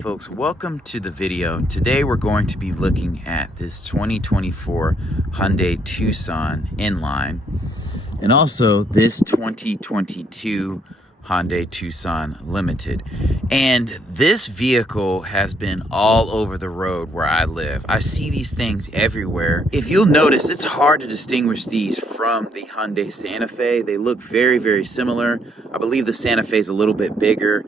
folks, welcome to the video. Today we're going to be looking at this 2024 Hyundai Tucson inline and also this 2022 Hyundai Tucson Limited. And this vehicle has been all over the road where I live. I see these things everywhere. If you'll notice, it's hard to distinguish these from the Hyundai Santa Fe. They look very, very similar. I believe the Santa Fe is a little bit bigger.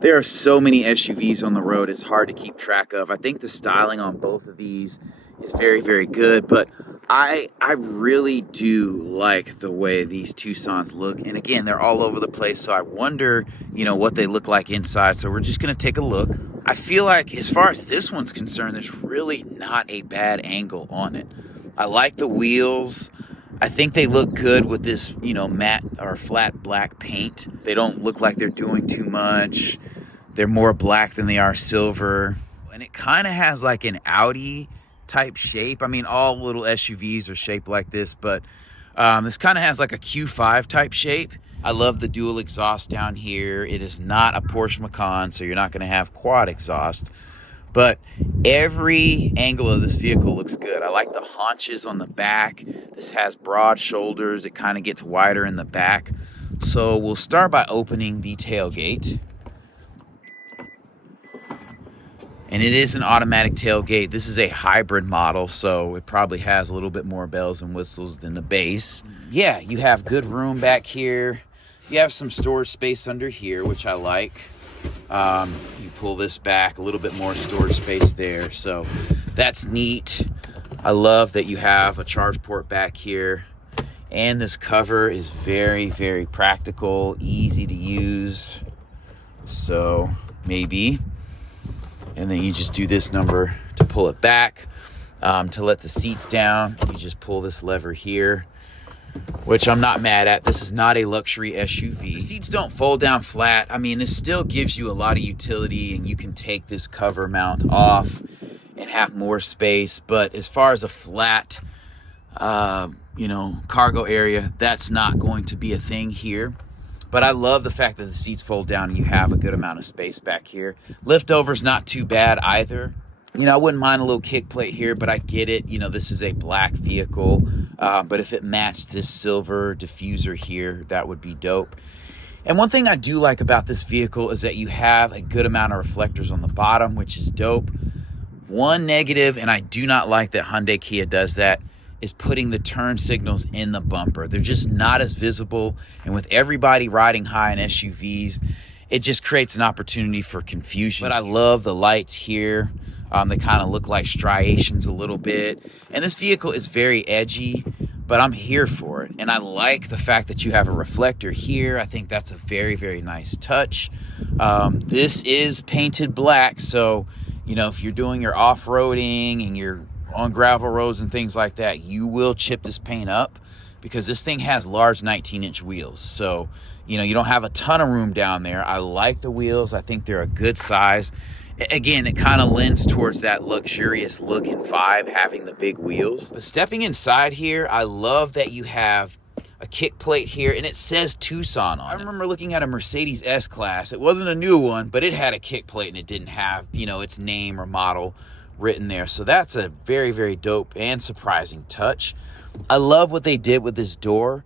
There are so many SUVs on the road, it's hard to keep track of. I think the styling on both of these is very, very good, but I really do like the way these Tucsons look. And again, they're all over the place, so I wonder, what they look like inside. So we're just gonna take a look. I feel like as far as this one's concerned, there's really not a bad angle on it. I like the wheels. I think they look good with this, matte or flat black paint. They don't look like they're doing too much. They're more black than they are silver. And it kind of has like an Audi type shape. I mean, all little SUVs are shaped like this, but this kind of has like a Q5 type shape. I love the dual exhaust down here. It is not a Porsche Macan, so you're not going to have quad exhaust. But every angle of this vehicle looks good. I like the haunches on the back. This has broad shoulders. It kind of gets wider in the back. So we'll start by opening the tailgate. And it is an automatic tailgate. This is a hybrid model, so it probably has a little bit more bells and whistles than the base. Yeah, you have good room back here. You have some storage space under here, which I like. You pull this back, a little bit more storage space there, so that's neat. I love that you have a charge port back here, and this cover is very, very practical, easy to use. So maybe, and then you just do this number to pull it back. To let the seats down, you just pull this lever here, which I'm not mad at. This is not a luxury SUV. The seats don't fold down flat. I mean, this still gives you a lot of utility, and you can take this cover mount off and have more space. But as far as a flat, cargo area, that's not going to be a thing here. But I love the fact that the seats fold down and you have a good amount of space back here. Liftover's not too bad either. I wouldn't mind a little kick plate here, but I get it. This is a black vehicle. But if it matched this silver diffuser here, that would be dope. And one thing I do like about this vehicle is that you have a good amount of reflectors on the bottom, which is dope. One negative, and I do not like that Hyundai Kia does that, is putting the turn signals in the bumper. They're just not as visible. And with everybody riding high in SUVs, it just creates an opportunity for confusion. But I love the lights here. They kind of look like striations a little bit. And this vehicle is very edgy, but I'm here for it. And I like the fact that you have a reflector here. I think that's a very, very nice touch. This is painted black. So, if you're doing your off-roading and you're on gravel roads and things like that, you will chip this paint up because this thing has large 19-inch wheels. So, you don't have a ton of room down there. I like the wheels. I think they're a good size. Again, it kind of lends towards that luxurious look and vibe, having the big wheels. But stepping inside here, I love that you have a kick plate here, and it says Tucson on it. I remember looking at a Mercedes S-Class. It wasn't a new one, but it had a kick plate, and it didn't have, its name or model written there. So that's a very, very dope and surprising touch. I love what they did with this door.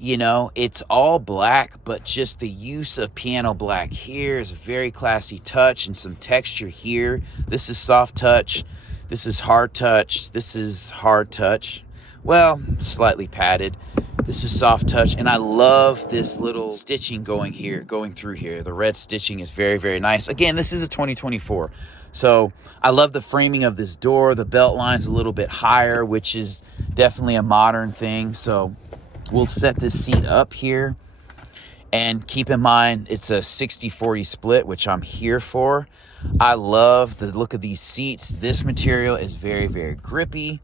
It's all black, but just the use of piano black here is a very classy touch, and some texture here. This is soft touch. This is hard touch. This is hard touch. Well, slightly padded. This is soft touch, and I love this little stitching going through here. The red stitching is very, very nice. Again, this is a 2024. So I love the framing of this door. The belt line's a little bit higher, which is definitely a modern thing. So we'll set this seat up here, and keep in mind it's a 60-40 split, which I'm here for. I love the look of these seats. This material is very, very grippy.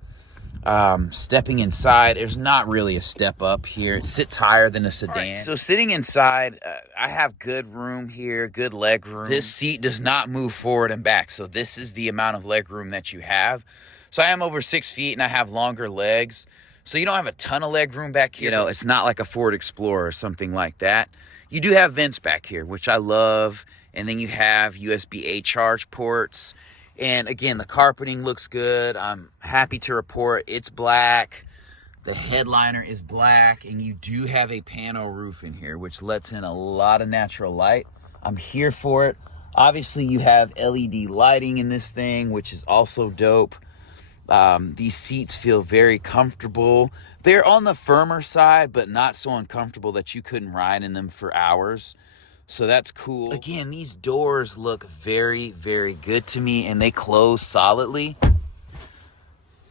Stepping inside, there's not really a step up here. It sits higher than a sedan. Right, so sitting inside, I have good room here, good leg room. This seat does not move forward and back, so this is the amount of leg room that you have. So I am over 6 feet and I have longer legs, so you don't have a ton of leg room back here. It's not like a Ford Explorer or something like that. You do have vents back here, which I love. And then you have USB-A charge ports. And again, the carpeting looks good. I'm happy to report it's black. The headliner is black, and you do have a panel roof in here, which lets in a lot of natural light. I'm here for it. Obviously, you have LED lighting in this thing, which is also dope. These seats feel very comfortable. They're on the firmer side, but not so uncomfortable that you couldn't ride in them for hours. So that's cool. Again, these doors look very, very good to me, and they close solidly.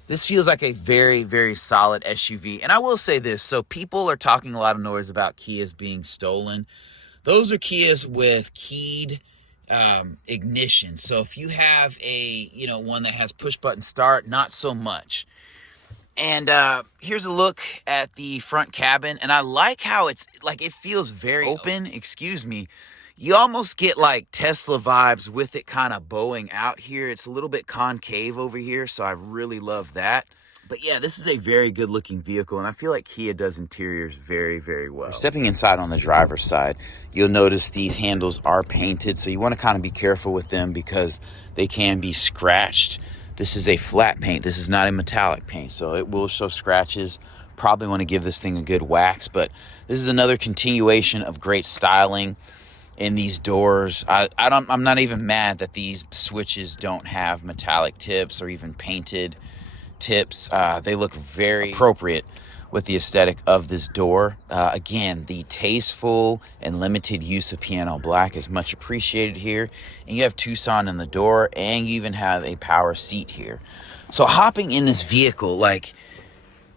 This feels like a very, very solid SUV. And I will say this, so people are talking a lot of noise about Kias being stolen. Those are Kias with keyed ignition. So if you have a, one that has push button start, not so much. And here's a look at the front cabin. And I like how it's like, it feels very open. Excuse me. You almost get like Tesla vibes with it kind of bowing out here. It's a little bit concave over here, so I really love that. But yeah, this is a very good looking vehicle, and I feel like Kia does interiors very, very well. Stepping inside on the driver's side, you'll notice these handles are painted, so you want to kind of be careful with them because they can be scratched. This is a flat paint. This is not a metallic paint, so it will show scratches. Probably want to give this thing a good wax, but this is another continuation of great styling in these doors. I'm not even mad that these switches don't have metallic tips or even painted tips. They look very appropriate with the aesthetic of this door. Again, the tasteful and limited use of piano black is much appreciated here. And you have Tucson in the door, and you even have a power seat here. So hopping in this vehicle, like,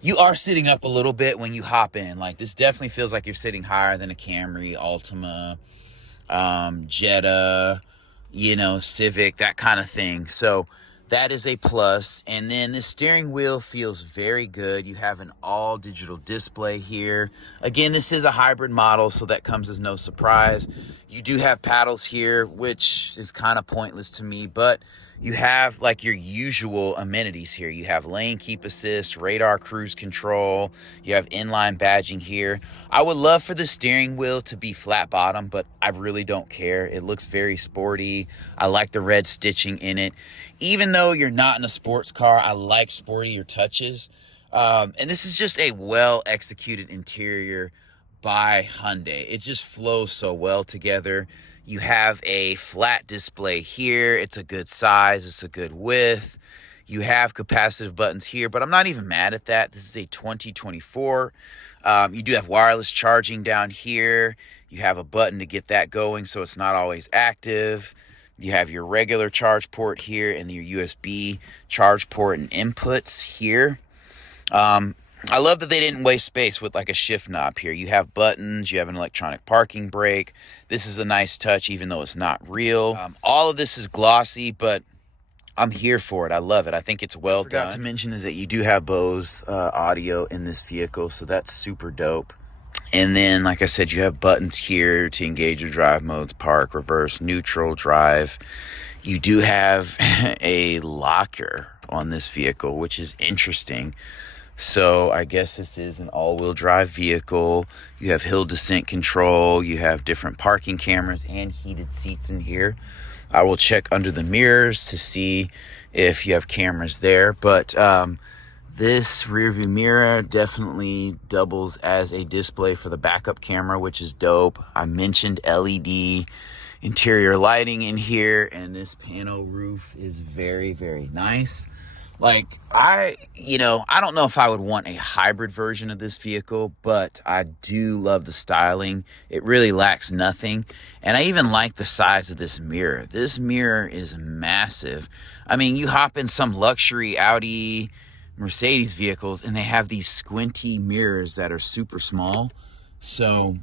you are sitting up a little bit when you hop in. Like, this definitely feels like you're sitting higher than a Camry, Altima, Jetta, Civic, that kind of thing. So that is a plus. And then the steering wheel feels very good. You have an all digital display here. Again, this is a hybrid model, so that comes as no surprise. You do have paddles here, which is kind of pointless to me, but you have like your usual amenities here. You have lane keep assist, radar cruise control. You have inline badging here. I would love for the steering wheel to be flat bottom, but I really don't care. It looks very sporty. I like the red stitching in it. Even though you're not in a sports car, I like sportier touches. And this is just a well executed interior by Hyundai. It just flows so well together. You have a flat display here. It's a good size. It's a good width. You have capacitive buttons here, but I'm not even mad at that. This is a 2024. You do have wireless charging down here. You have a button to get that going so it's not always active. You have your regular charge port here and your USB charge port and inputs here. I love that they didn't waste space with like a shift knob here. You have buttons, you have an electronic parking brake. This is a nice touch, even though it's not real. All of this is glossy, but I'm here for it. I love it. I think it's well done. What I forgot to mention is that you do have Bose audio in this vehicle, so that's super dope. And then, like I said, you have buttons here to engage your drive modes: park, reverse, neutral, drive. You do have a locker on this vehicle, which is interesting. So I guess this is an all-wheel drive vehicle. You have hill descent control. You have different parking cameras and heated seats in here. I will check under the mirrors to see if you have cameras there. But this rear view mirror definitely doubles as a display for the backup camera, which is dope. I mentioned LED interior lighting in here, and this panel roof is very, very nice. Like, I don't know if I would want a hybrid version of this vehicle, but I do love the styling. It really lacks nothing. And I even like the size of this mirror. This mirror is massive. I mean, you hop in some luxury Audi, Mercedes vehicles, and they have these squinty mirrors that are super small. So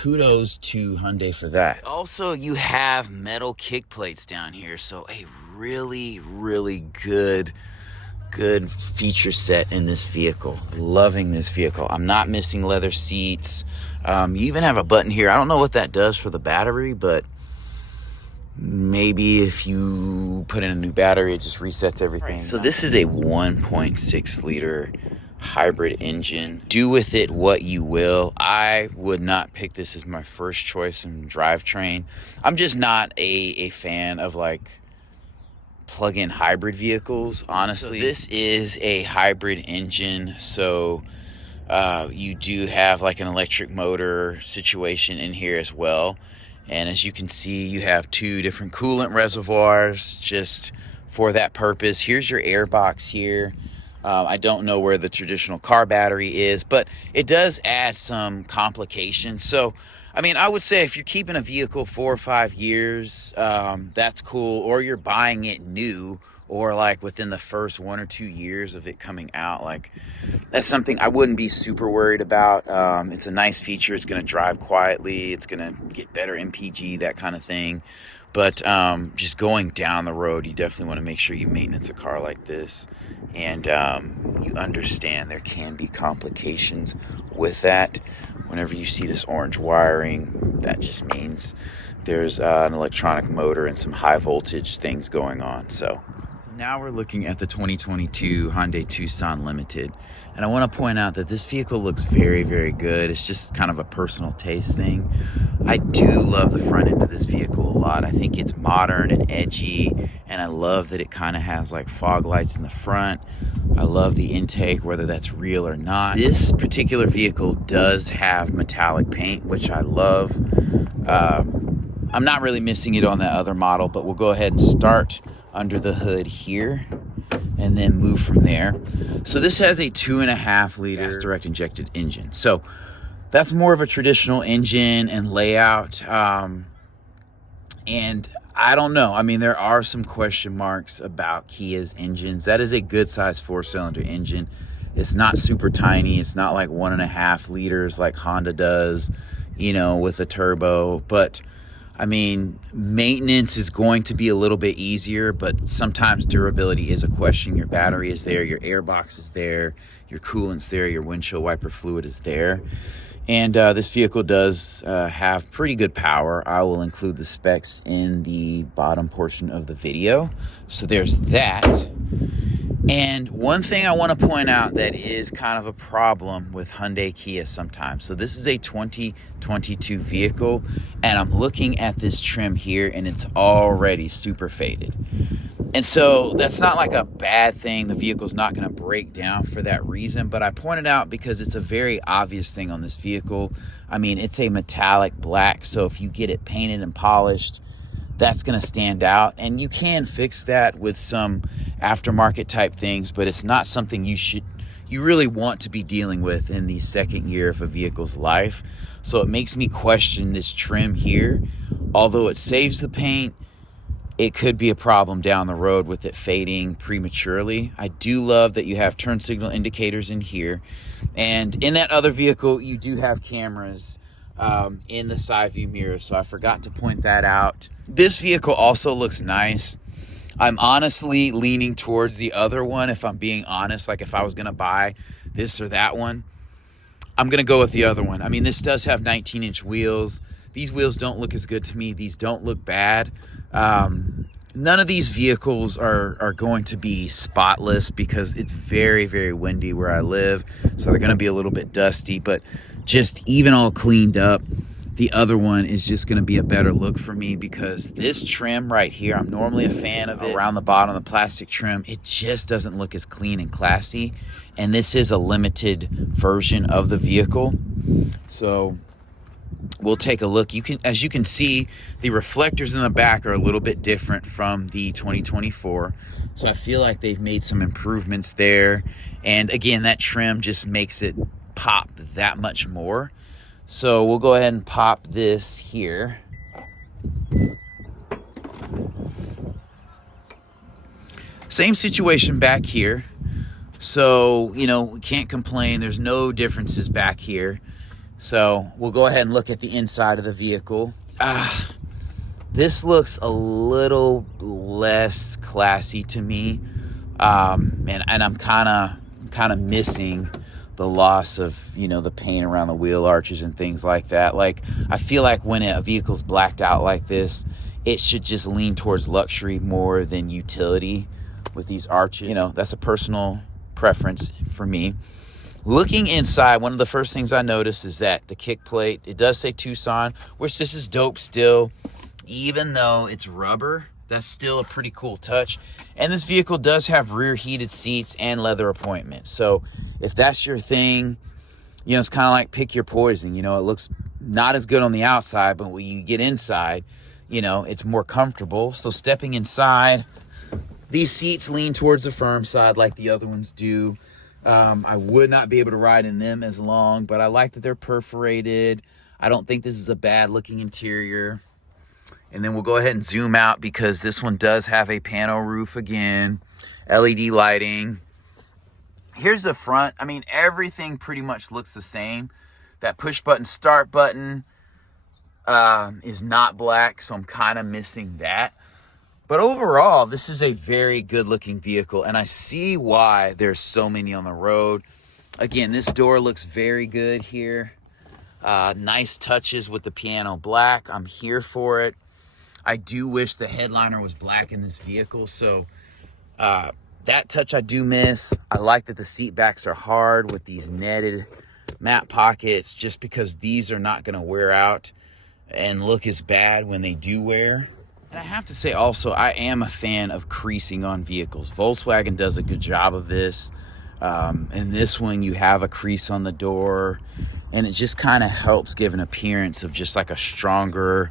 kudos to Hyundai for that. Also, you have metal kick plates down here. So a really, really good feature set in this vehicle. Loving this vehicle. I'm not missing leather seats. You even have a button here. I don't know what that does for the battery, but maybe if you put in a new battery, it just resets everything. Right, so this is a 1.6 liter hybrid engine. Do with it what you will. I would not pick this as my first choice in drivetrain. I'm just not a fan of like plug-in hybrid vehicles, honestly. So this is a hybrid engine, so you do have like an electric motor situation in here as well. And as you can see, you have two different coolant reservoirs just for that purpose. Here's your air box here. I don't know where the traditional car battery is, but it does add some complications. So, I mean, I would say if you're keeping a vehicle 4 or 5 years, that's cool. Or you're buying it new, or like within the first 1 or 2 years of it coming out, like that's something I wouldn't be super worried about. It's a nice feature. It's going to drive quietly. It's going to get better MPG, that kind of thing. But just going down the road, you definitely want to make sure you maintenance a car like this. And you understand there can be complications with that. Whenever you see this orange wiring, that just means there's an electronic motor and some high voltage things going on. So now we're looking at the 2022 Hyundai Tucson Limited. And I want to point out that this vehicle looks very, very good. It's just kind of a personal taste thing. I do love the front end of this vehicle a lot. I think it's modern and edgy, and I love that it kind of has like fog lights in the front. I love the intake, whether that's real or not. This particular vehicle does have metallic paint, which I love. I'm not really missing it on that other model, but we'll go ahead and start under the hood here and then move from there. So this has a 2.5 liter direct injected engine. So that's more of a traditional engine and layout. And I don't know. I mean, there are some question marks about Kia's engines. That is a good size 4-cylinder engine. It's not super tiny. It's not like 1.5 liters like Honda does, you know, with a turbo. But I mean, maintenance is going to be a little bit easier, but sometimes durability is a question. Your battery is there, your air box is there, your coolant's there, your windshield wiper fluid is there. And this vehicle does have pretty good power. I will include the specs in the bottom portion of the video. So there's that. And one thing I want to point out that is kind of a problem with Hyundai Kia sometimes. So this is a 2022 vehicle, and I'm looking at this trim here, and it's already super faded. And so that's not like a bad thing. The vehicle's not going to break down for that reason, but I pointed out because it's a very obvious thing on this vehicle. I mean, it's a metallic black, so if you get it painted and polished, that's going to stand out. And you can fix that with some aftermarket type things, but it's not something you really want to be dealing with in the second year of a vehicle's life. So it makes me question this trim here. Although it saves the paint, it could be a problem down the road with it fading prematurely. I do love that you have turn signal indicators in here. And in that other vehicle, you do have cameras in the side view mirror, so I forgot to point that out. This vehicle also looks nice. I'm honestly leaning towards the other one, if I'm being honest. Like if I was gonna buy this or that one, I'm gonna go with the other one. I mean, this does have 19-inch wheels. These wheels don't look as good to me. These don't look bad. None of these vehicles are going to be spotless because it's very, very windy where I live. So they're gonna be a little bit dusty, but just even all cleaned up, the other one is just going to be a better look for me because this trim right here, I'm normally a fan of it. Around the bottom, the plastic trim, it just doesn't look as clean and classy. And this is a limited version of the vehicle. So we'll take a look. As you can see, the reflectors in the back are a little bit different from the 2024. So I feel like they've made some improvements there. And again, that trim just makes it pop that much more. So we'll go ahead and pop this here. Same situation back here. So, you know, we can't complain. There's no differences back here. So we'll go ahead and look at the inside of the vehicle. This looks a little less classy to me. And I'm kind of missing the loss of, you know, the paint around the wheel arches and things like that. Like, I feel like when a vehicle's blacked out like this, it should just lean towards luxury more than utility with these arches. You know, that's a personal preference for me. Looking inside, one of the first things I noticed is that the kick plate, it does say Tucson, which this is dope still. Even though it's rubber, that's still a pretty cool touch. And this vehicle does have rear heated seats and leather appointment. So if that's your thing, you know, it's kind of like pick your poison. You know, it looks not as good on the outside, but when you get inside, you know, it's more comfortable. So stepping inside, these seats lean towards the firm side like the other ones do. I would not be able to ride in them as long, but I like that they're perforated. I don't think this is a bad looking interior. And then we'll go ahead and zoom out because this one does have a panel roof again, LED lighting. Here's the front. I mean, everything pretty much looks the same. That push button start button is not black, so I'm kind of missing that. But overall, this is a very good looking vehicle, and I see why there's so many on the road. Again, this door looks very good here. Nice touches with the piano black. I'm here for it. I do wish the headliner was black in this vehicle, so that touch I do miss. I like that the seat backs are hard with these netted mat pockets, just because these are not going to wear out and look as bad when they do wear. And I have to say also, I am a fan of creasing on vehicles. Volkswagen does a good job of this. And this one, you have a crease on the door, and it just kind of helps give an appearance of just like a stronger,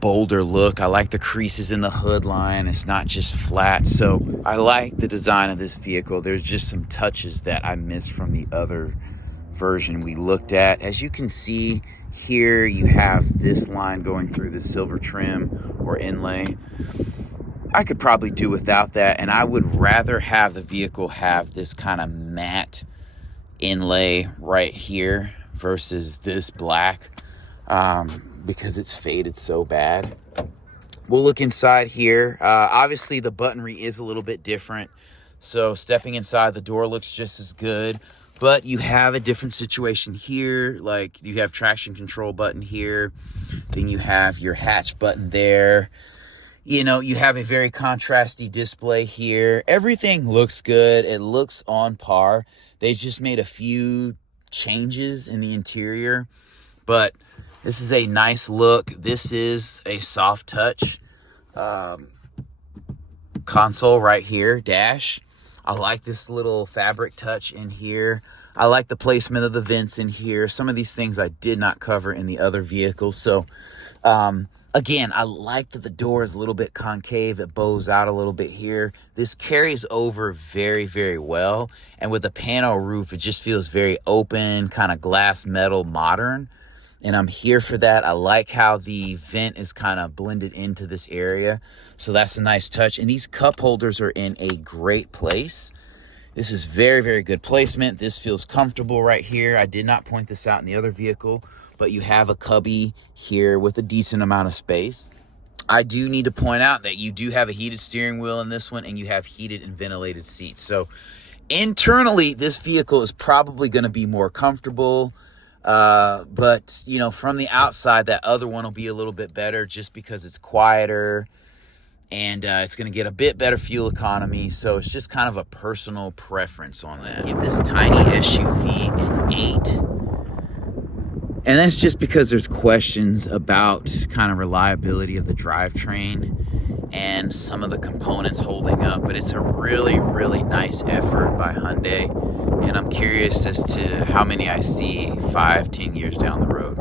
bolder look. I like the creases in the hood line. It's not just flat. So I like the design of this vehicle. There's just some touches that I missed from the other version we looked at. As you can see here, you have this line going through the silver trim or inlay. I could probably do without that, and I would rather have the vehicle have this kind of matte inlay right here versus this black, because it's faded so bad. We'll look inside here. Obviously the buttonry is a little bit different, so stepping inside, the door looks just as good. But you have a different situation here. Like, you have traction control button here. Then you have your hatch button there. You know, you have a very contrasty display here. Everything looks good. It looks on par. They just made a few changes in the interior. But this is a nice look. This is a soft touch console right here, dash. I like this little fabric touch in here. I like the placement of the vents in here. Some of these things I did not cover in the other vehicles. So, again, I like that the door is a little bit concave. It bows out a little bit here. This carries over very, very well. And with the panel roof, it just feels very open, kind of glass metal, modern. And I'm here for that. I like how the vent is kind of blended into this area. So that's a nice touch. And these cup holders are in a great place. This is very, very good placement. This feels comfortable right here. I did not point this out in the other vehicle, but you have a cubby here with a decent amount of space. I do need to point out that you do have a heated steering wheel in this one, and you have heated and ventilated seats. So internally, this vehicle is probably going to be more comfortable. But, you know, from the outside, that other one will be a little bit better just because it's quieter. And it's going to get a bit better fuel economy. So it's just kind of a personal preference on that. Give this tiny SUV an 8. And that's just because there's questions about kind of reliability of the drivetrain and some of the components holding up. But it's a really, really nice effort by Hyundai. And I'm curious as to how many I see 5-10 years down the road.